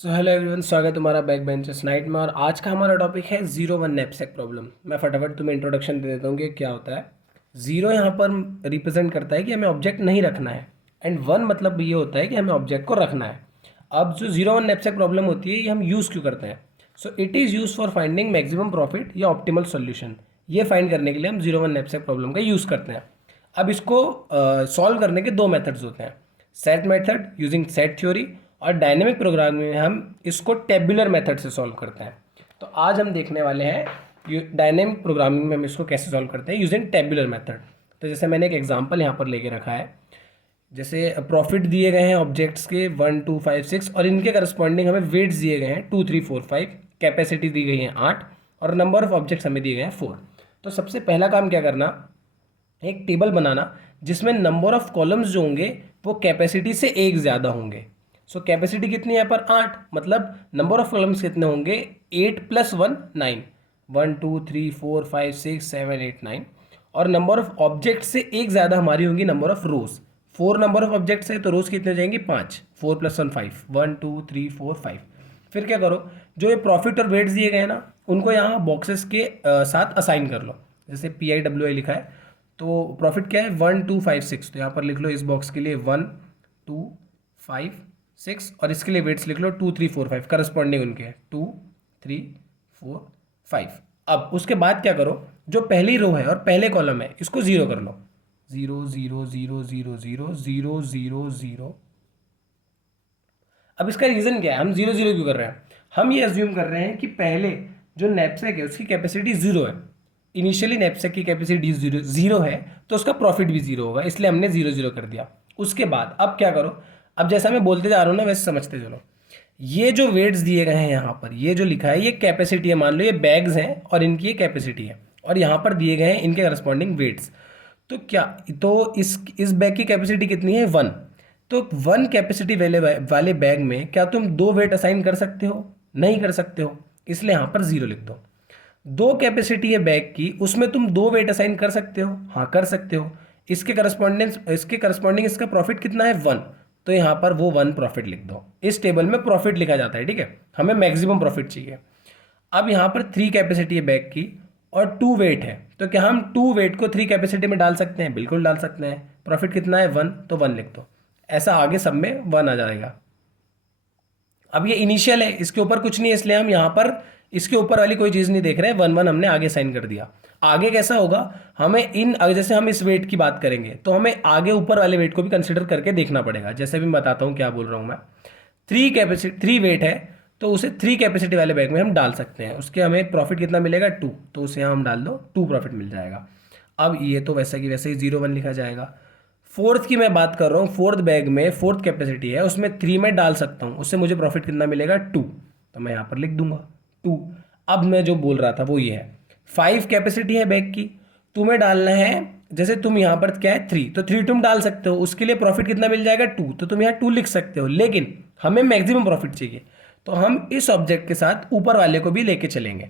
So hello everyone, स्वागत है तुम्हारा बैक बेंचर्स नाइट में। और आज का हमारा टॉपिक है जीरो वन नैपसैक प्रॉब्लम। मैं फटाफट तुम्हें इंट्रोडक्शन दे देता हूँ कि क्या होता है। जीरो यहाँ पर रिप्रेजेंट करता है कि हमें ऑब्जेक्ट नहीं रखना है, एंड वन मतलब ये होता है कि हमें ऑब्जेक्ट को रखना है। अब जो जीरो वन नैपसैक प्रॉब्लम होती है ये हम यूज़ क्यों करते हैं? So it is use for finding maximum profit या ऑप्टिमल सोल्यूशन। ये फाइंड करने के लिए हम जीरो वन नैपसैक प्रॉब्लम का यूज़ करते हैं। अब इसको सॉल्व करने के दो मेथड्स होते हैं, set method using set theory, और डायनेमिक प्रोग्रामिंग में हम इसको टेबुलर मेथड से सॉल्व करते हैं। तो आज हम देखने वाले हैं डायनेमिक प्रोग्रामिंग में हम इसको कैसे सॉल्व करते हैं यूजिंग टेबुलर मेथड। तो जैसे मैंने एक एग्जांपल यहाँ पर लेके रखा है, जैसे प्रॉफिट दिए गए हैं ऑब्जेक्ट्स के 1 2 5 6, और इनके करस्पॉन्डिंग हमें वेट्स दिए गए हैं 2 3 4 5, कैपेसिटी दी गई है 8, और नंबर ऑफ ऑब्जेक्ट्स हमें दिए गए हैं 4। तो सबसे पहला काम क्या करना, एक टेबल बनाना जिसमें नंबर ऑफ कॉलम्स जो होंगे वो कैपेसिटी से एक ज़्यादा होंगे। सो कैपेसिटी कितनी है यहाँ पर 8, मतलब नंबर ऑफ कॉलम्स कितने होंगे 8 + 1 9, 1 2 3 4 5 6 7 8 9। और नंबर ऑफ ऑब्जेक्ट से एक ज़्यादा हमारी होंगी number of rose. 4 number of objects है तो रोज कितने हो जाएंगे 5, 4 + 1 5, 1 2 3 4 5। फिर क्या करो, जो ये प्रॉफिट और वेट्स दिए गए हैं ना उनको यहाँ बॉक्सेस के साथ असाइन कर लो। जैसे PIWI लिखा है तो प्रॉफिट क्या है 1 2 5 6, तो यहाँ पर लिख लो इस बॉक्स के लिए 1 2 5 6, और इसके लिए वेट्स लिख लो 2 3 4 5, करस्पॉन्डिंग उनके 2 3 4 5। अब उसके बाद क्या करो, जो पहली रो है और पहले कॉलम है इसको जीरो कर लो, 0 0 0 0 0 0 0 0। अब इसका रीज़न क्या है, हम जीरो जीरो क्यों कर रहे हैं? हम ये अज्यूम कर रहे हैं कि पहले जो नैपसैक है उसकी कैपेसिटी जीरो है। इनिशियली नैपसैक की कैपेसिटी जीरो जीरो है तो उसका प्रॉफिट भी जीरो होगा, इसलिए हमने जीरो जीरो कर दिया। उसके बाद अब क्या करो, अब जैसा मैं बोलते जा रहा हूँ ना वैसे समझते चलो। ये जो वेट्स दिए गए हैं यहाँ पर, ये जो लिखा है ये कैपेसिटी है, मान लो ये बैग्स हैं और इनकी ये कैपेसिटी है, और यहाँ पर दिए गए हैं इनके करस्पॉन्डिंग वेट्स। तो क्या, तो इस बैग की कैपेसिटी कितनी है 1। तो 1 कैपेसिटी वाले बैग में क्या तुम 2 वेट असाइन कर सकते हो? नहीं कर सकते हो, इसलिए यहाँ पर 0 लिख दो। 2 कैपेसिटी है बैग की, उसमें तुम 2 वेट असाइन कर सकते हो? हाँ कर सकते हो। इसके करस्पॉन्डिंग इसका प्रॉफिट कितना है 1, तो यहाँ पर वो 1 प्रॉफिट लिख दो। इस टेबल में प्रॉफिट लिखा जाता है, ठीक है, हमें मैक्सिमम प्रॉफिट चाहिए। अब यहाँ पर 3 कैपेसिटी है बैग की और 2 वेट है, तो क्या हम 2 वेट को 3 कैपेसिटी में डाल सकते हैं? बिल्कुल डाल सकते हैं। प्रॉफिट कितना है 1, तो 1 लिख दो। ऐसा आगे सब में 1 आ जाएगा। अब ये इनिशियल है, इसके ऊपर कुछ नहीं है, इसलिए हम यहाँ पर इसके ऊपर वाली कोई चीज़ नहीं देख रहे हैं, 1 1 हमने आगे साइन कर दिया। आगे कैसा होगा, हमें जैसे हम इस वेट की बात करेंगे तो हमें आगे ऊपर वाले वेट को भी कंसिडर करके देखना पड़ेगा। जैसे भी मैं बताता हूँ क्या बोल रहा हूँ मैं। 3 वेट है तो उसे 3 कैपेसिटी वाले बैग में हम डाल सकते हैं, उसके हमें प्रॉफिट कितना मिलेगा 2, तो उसे यहाँ हम डाल दो 2 प्रॉफिट मिल जाएगा। अब ये तो वैसा कि वैसे ही 0 1 लिखा जाएगा। फोर्थ की मैं बात कर रहा हूँ, फोर्थ बैग में फोर्थ कैपेसिटी है, उसमें 3 में डाल सकता हूँ, उससे मुझे प्रॉफिट कितना मिलेगा 2, तो मैं यहाँ पर लिख दूंगा 2। अब मैं जो बोल रहा था वो ये है, 5 कैपेसिटी है बैग की, तुम्हें डालना है, जैसे तुम यहाँ पर क्या है 3, तो 3 तुम डाल सकते हो, उसके लिए प्रॉफिट कितना मिल जाएगा 2, तो तुम यहाँ 2 लिख सकते हो। लेकिन हमें मैक्सिमम प्रॉफिट चाहिए, तो हम इस ऑब्जेक्ट के साथ ऊपर वाले को भी लेके चलेंगे।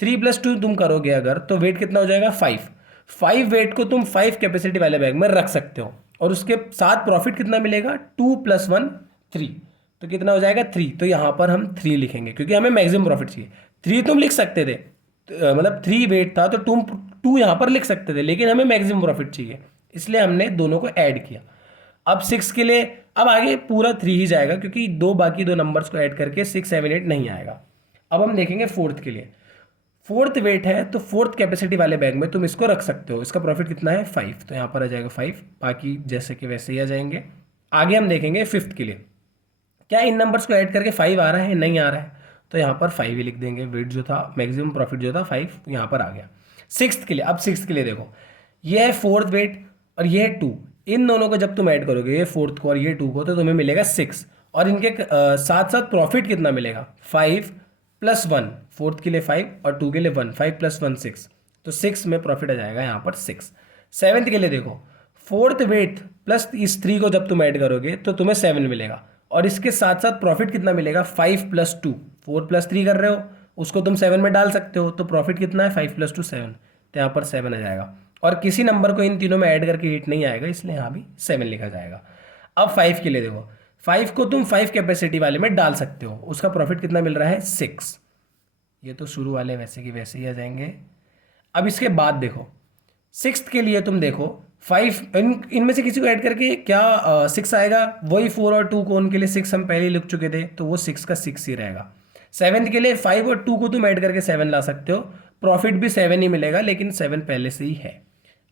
3 + 2 तुम करोगे अगर, तो वेट कितना हो जाएगा 5। 5 वेट को तुम 5 कैपेसिटी वाले बैग में रख सकते हो, और उसके साथ प्रॉफिट कितना मिलेगा 2 + 1 3, तो कितना हो जाएगा 3। तो यहाँ पर हम 3 लिखेंगे क्योंकि हमें मैक्सिमम प्रॉफिट चाहिए। 3 तुम लिख सकते थे, मतलब 3 वेट था तो तुम 2 यहाँ पर लिख सकते थे, लेकिन हमें मैक्सिमम प्रॉफिट चाहिए, इसलिए हमने दोनों को ऐड किया। अब 6 के लिए, अब आगे पूरा 3 ही जाएगा क्योंकि बाकी दो नंबर्स को ऐड करके 6 7 8 नहीं आएगा। अब हम देखेंगे फोर्थ के लिए। फोर्थ वेट है तो फोर्थ कैपेसिटी वाले बैग में तुम इसको रख सकते हो, इसका प्रॉफिट कितना है 5, तो यहाँ पर आ जाएगा 5, बाकी जैसे कि वैसे ही आ जाएंगे। आगे हम देखेंगे फिफ्थ के लिए, क्या इन नंबर्स को ऐड करके 5 आ रहा है? नहीं आ रहा है, तो यहाँ पर 5 ही लिख देंगे। वेट जो था, मैक्सिमम प्रॉफिट जो था 5, यहाँ पर आ गया। सिक्स्थ के लिए, अब सिक्स्थ के लिए देखो, ये है फोर्थ वेट और ये है 2, इन दोनों को जब तुम ऐड करोगे, ये फोर्थ को और ये 2 को, तो तुम्हें मिलेगा 6, और इनके साथ साथ प्रॉफिट कितना मिलेगा 5 + 1, फोर्थ के लिए 5 और 2 के लिए 1, 5 + 1 6, तो 6 में प्रॉफिट आ जाएगा यहाँ पर 6। सेवन्थ के लिए देखो, फोर्थ वेट प्लस इस 3 को जब तुम ऐड करोगे तो तुम्हें 7 मिलेगा, और इसके साथ साथ प्रॉफिट कितना मिलेगा 5 + 2, 4 + 3 कर रहे हो, उसको तुम 7 में डाल सकते हो, तो प्रॉफिट कितना है 5 + 2 7, तो यहाँ पर 7 आ जाएगा। और किसी नंबर को इन तीनों में ऐड करके 8 नहीं आएगा, इसलिए यहाँ भी 7 लिखा जाएगा। अब 5 के लिए देखो, 5 को तुम 5 कैपेसिटी वाले में डाल सकते हो, उसका प्रॉफिट कितना मिल रहा है 6। ये तो शुरू वाले वैसे की वैसे ही आ जाएंगे। अब इसके बाद देखो सिक्स्थ के लिए तुम देखो 5 इनमें से किसी को ऐड करके क्या 6 आएगा, वही 4 और 2 को उनके लिए 6 हम पहले ही लिख चुके थे, तो वो 6 का 6 ही रहेगा। सेवन्थ के लिए 5 और 2 को तुम ऐड करके 7 ला सकते हो, प्रॉफिट भी 7 ही मिलेगा, लेकिन 7 पहले से ही है।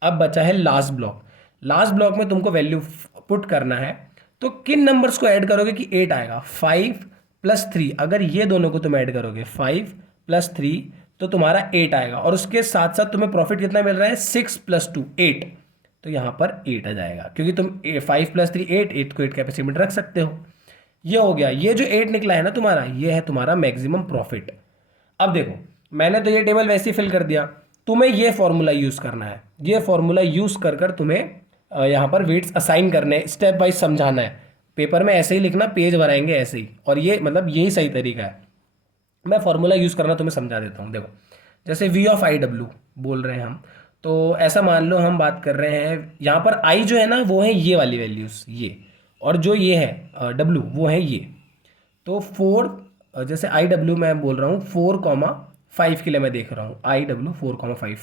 अब बचा है लास्ट ब्लॉक। लास्ट ब्लॉक में तुमको वैल्यू पुट करना है, तो किन नंबर्स को ऐड करोगे कि 8 आएगा? 5 + 3, अगर ये दोनों को तुम ऐड करोगे 5 + 3 तो तुम्हारा 8 आएगा, और उसके साथ साथ तुम्हें प्रॉफिट कितना मिल रहा है 6 + 2 8, तो यहाँ पर 8 आ जाएगा, क्योंकि तुम 5 + 3 8, 8 को 8 कैपेसिटी में रख सकते हो। ये हो गया, ये जो 8 निकला है ना तुम्हारा, ये है तुम्हारा मैक्सिमम प्रॉफिट। अब देखो मैंने तो ये टेबल वैसे ही फिल कर दिया, तुम्हें ये फॉर्मूला यूज़ करना है। ये फॉर्मूला यूज़ कर कर तुम्हें यहाँ पर वेट्स असाइन करने, स्टेप वाइज समझाना है। पेपर में ऐसे ही लिखना, पेज भराएंगे ऐसे ही, और ये मतलब यही सही तरीका है। मैं फॉर्मूला यूज़ करना तुम्हें समझा देता हूँ। देखो जैसे V(IW) बोल रहे हैं हम, तो ऐसा मान लो हम बात कर रहे हैं, यहाँ पर I जो है ना वो है ये वाली वैल्यूज़ ये, और जो ये है W वो है ये। तो 4 जैसे IW मैं बोल रहा हूँ 4,5 के लिए मैं देख रहा हूँ, IW 4,5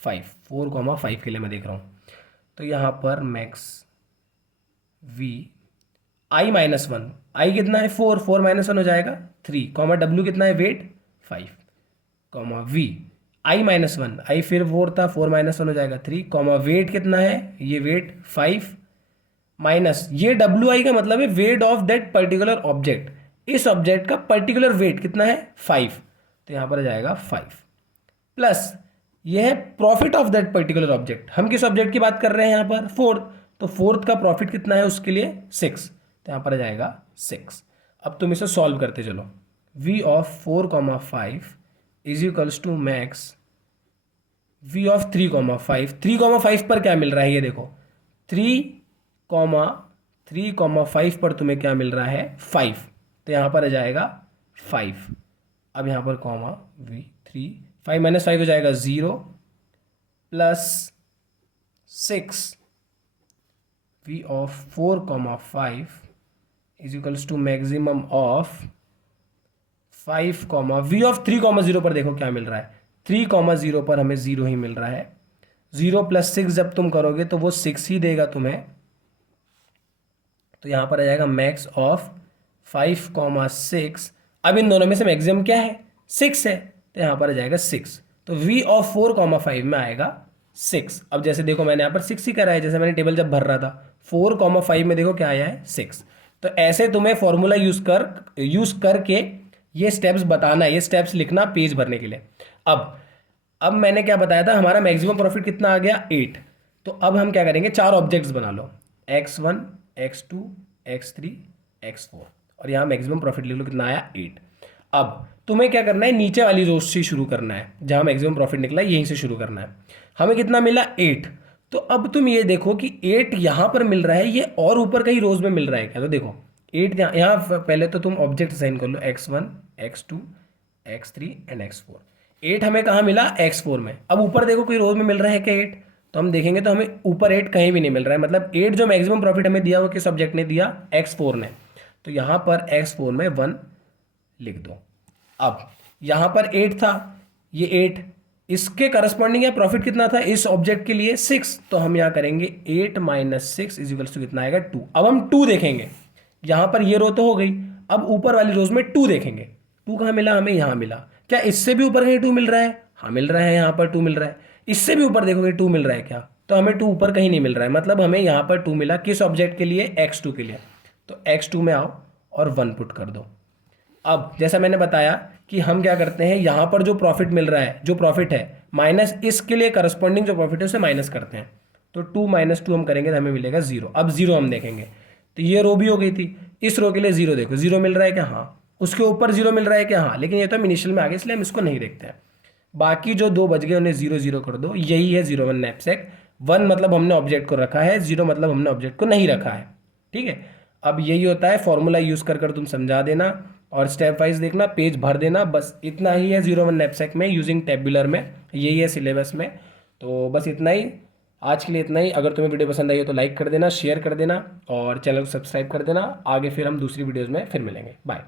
4,5 के लिए मैं देख रहा हूँ। तो यहाँ पर मैक्स V I-1, I कितना है 4, 4 - 1 हो जाएगा 3, W कितना है वेट 5, V I-1, I फिर 4 था 4 - 1 हो जाएगा 3, वेट कितना है ये वेट 5 माइनस ये WI का मतलब है weight of that particular object, इस ऑब्जेक्ट का पर्टिकुलर वेट कितना है 5, तो यहाँ पर आ जाएगा 5 प्लस ये है profit of that particular object. हम किस ऑब्जेक्ट की बात कर रहे हैं यहाँ पर 4, तो 4th का प्रॉफिट कितना है उसके लिए 6, तो यहाँ पर आ जाएगा 6। अब तुम इसे सॉल्व करते चलो, V of 4,5 is equals to max V of 3,5, 3,5 पर क्या मिल रहा है ये देखो, 3,5 पर तुम्हें क्या मिल रहा है 5, तो यहाँ पर आ जाएगा 5। अब यहाँ पर V 5 - 5 हो जाएगा 0 plus 6 V of 4,5 is equals to maximum of 5, V of 3,0 पर देखो क्या मिल रहा है, 3,0 पर हमें 0 ही मिल रहा है। 0 + 6 जब तुम करोगे तो वो 6 ही देगा तुम्हें, तो यहाँ पर आ जाएगा मैक्स ऑफ 5,6। अब इन दोनों में से मैक्सिमम क्या है 6 है, तो यहाँ पर आ जाएगा 6, तो V ऑफ 4,5 में आएगा 6। अब जैसे देखो मैंने यहाँ पर 6 ही करा है, जैसे मैंने टेबल जब भर रहा था 4,5 में देखो क्या आया है 6। तो ऐसे तुम्हें फॉर्मूला यूज़ करके ये स्टेप्स बताना है, ये स्टेप्स लिखना पेज भरने के लिए। अब मैंने क्या बताया था, हमारा मैक्सिमम प्रॉफिट कितना आ गया 8। तो अब हम क्या करेंगे, 4 ऑब्जेक्ट्स बना लो, X1 X2 X3 X4, और यहाँ मैक्सिमम प्रॉफिट लिख लो कितना आया 8। अब तुम्हें क्या करना है, नीचे वाली रोज से शुरू करना है, जहाँ मैक्सिमम प्रॉफिट निकला यहीं से शुरू करना है। हमें कितना मिला 8, तो अब तुम ये देखो कि 8 यहाँ पर मिल रहा है, ये और ऊपर कहीं रोज में मिल रहा है क्या, तो देखो 8 यहाँ पहले तो तुम ऑब्जेक्ट असाइन कर लो, X1 X2 X3 and X4। 8 हमें कहाँ मिला X4 में। अब ऊपर देखो कोई रोज में मिल रहा है क्या 8, तो हम देखेंगे तो हमें ऊपर 8 कहीं भी नहीं मिल रहा है, मतलब 8 जो मैक्सिमम प्रॉफिट हमें दिया वो किस ऑब्जेक्ट ने दिया X4 ने, तो यहाँ पर X4 में 1 लिख दो। अब यहाँ पर 8 था, ये 8 इसके करस्पॉन्डिंग या प्रॉफिट कितना था इस ऑब्जेक्ट के लिए 6, तो हम यहाँ करेंगे 8 - 6 इज इक्वल्स टू कितना आएगा 2। अब हम 2 देखेंगे, यहाँ पर ये रो तो हो गई, अब ऊपर वाली रोज में 2 देखेंगे, 2 कहाँ मिला हमें, यहाँ मिला। क्या इससे भी ऊपर कहीं 2 मिल रहा है, हाँ मिल रहा है, यहाँ पर 2 मिल रहा है। इससे भी ऊपर देखोगे 2 मिल रहा है क्या, तो हमें 2 ऊपर कहीं नहीं मिल रहा है, मतलब हमें यहाँ पर 2 मिला किस ऑब्जेक्ट के लिए X2 के लिए, तो X2 में आओ और 1 पुट कर दो। अब जैसा मैंने बताया कि हम क्या करते हैं, यहाँ पर जो प्रॉफिट मिल रहा है, जो प्रॉफिट है माइनस इसके लिए करस्पॉन्डिंग जो प्रॉफिट है उसे माइनस करते हैं, तो 2 - 2 हम करेंगे तो हमें मिलेगा 0। अब 0 हम देखेंगे, तो ये रो भी हो गई थी, इस रो के लिए 0 देखो, 0 मिल रहा है क्या, हाँ। उसके ऊपर 0 मिल रहा है क्या, हाँ, लेकिन ये तो हम इनिशियल में आ गए इसलिए हम इसको नहीं देखते हैं। बाकी जो 2 बच गए उन्हें 0 0 कर दो, यही है 0 1 नैपसैक। 1 मतलब हमने ऑब्जेक्ट को रखा है, 0 मतलब हमने ऑब्जेक्ट को नहीं रखा है, ठीक है। अब यही होता है, फॉर्मूला यूज़ कर तुम समझा देना और स्टेप वाइज देखना, पेज भर देना, बस इतना ही है 0 1 नैपसैक में यूजिंग टेबुलर में, यही है सिलेबस में, तो बस इतना ही। आज के लिए इतना ही। अगर तुम्हें वीडियो पसंद आई हो तो लाइक कर देना, शेयर कर देना और चैनल को सब्सक्राइब कर देना। आगे फिर हम दूसरी वीडियोज़ में फिर मिलेंगे। बाय।